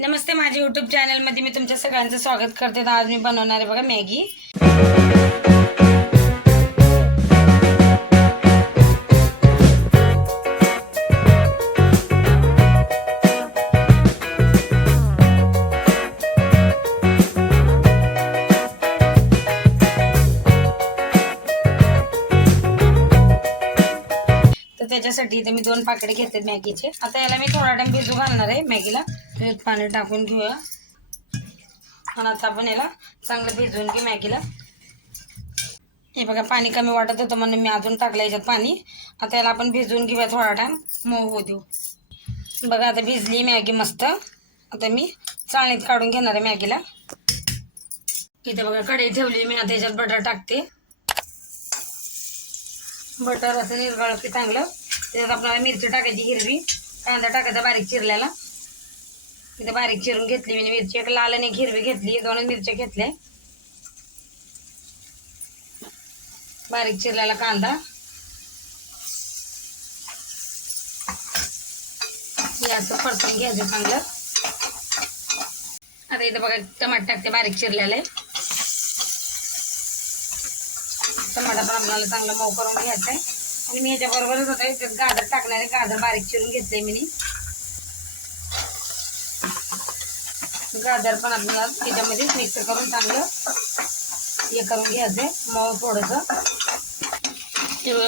नमस्ते माझ्या यूट्यूब चॅनलमध्ये मी तुमच्या सगळ्यांचं स्वागत करते. तर आज मी बनवणार आहे बघा मॅगी. त्याच्यासाठी इथे मी दोन पाकडे घेते मॅगीचे. आता याला मी थोडा टाइम भिजू घालणार आहे मॅगीला. हे पाणी टाकून घेऊया. आणि आता आपण याला चांगलं भिजवून घे मॅगीला. हे बघा पाणी कमी वाटत होतं म्हणून मी अजून टाकलं याच्यात पाणी. आता याला आपण भिजवून घेऊया थोडा टाइम मऊ होऊ देऊ. बघा आता भिजली मॅगी मस्त. आता मी चाळणीत काढून घेणार आहे मॅगीला. इथे बघा कढई ठेवली मी. आता याच्यात बटर टाकते. बटर असं निरगळ की चांगलं त्याच्यात आपल्याला मिरची टाकायची हिरवी. कांदा टाकायचा बारीक चिरल्याला इथं बारीक चिरून घेतली मी. मिरची एक लाल आणि एक हिरवी घेतली. दोन मिरच्या घेतल्या. बारीक चिरलेला कांदा. हे असं परतून घ्यायचं चांगलं. आता इथं बघा टमाट टाकते बारीक चिरलेलं. आहे टमाटा पण आपल्याला चांगलं मऊ करून घ्यायचं आहे. आणि मी ह्याच्याबरोबरच होतं याच्यात गाजर टाकणार आहे. गाजर बारीक चिरून घेतलंय मी. गाजर पण आपल्याला त्याच्यामध्ये मिक्स करून चांगलं हे करून घ्यायचं आहे मऊ थोडंसं.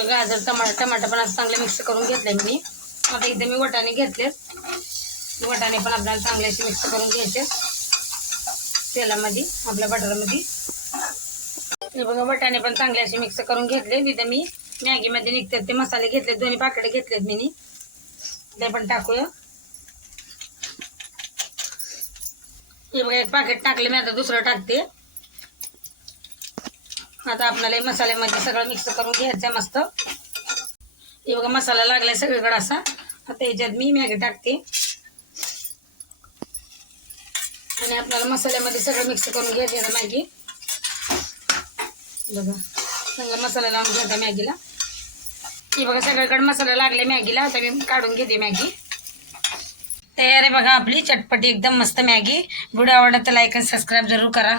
गाजर टमाटा टमाटा पण असं चांगलं मिक्स करून घेतलंय मी. आता इथे मी वटाणे घेतलेत. वटाणे पण आपल्याला चांगले असे मिक्स करून घ्यायचे. तेलामध्ये आपल्या बटरमध्ये हे बघा वटाणे पण चांगले असे मिक्स करून घेतले तिथे मी मॅगीमध्ये निघतात ते मसाले घेतले दोन्ही पाकडे घेतलेत मी ते पण टाकूया. हे बघा एक पाकिट टाकले मी आता दुसरं टाकते. आता आपल्याला मसाल्यामध्ये सगळं मिक्स करून घ्यायचं आहे मस्त. हे बघा मसाला लागलाय सगळीकडे असा. आता ह्याच्यात मी मॅगी टाकते. आणि आपल्याला मसाल्यामध्ये सगळं मिक्स करून घ्यायचं आहे मॅगी. बघा चांगला मसाला लावून घ्यायचा मॅगीला. हे बघा सगळीकडे मसाला लागले मॅगीला. आता मी काढून घेते मॅगी. तयार आहे बघा आपली चटपटी एकदम मस्त मॅगी. व्हिडिओ आवडत तर लाईक आणि सबस्क्राईब जरूर करा.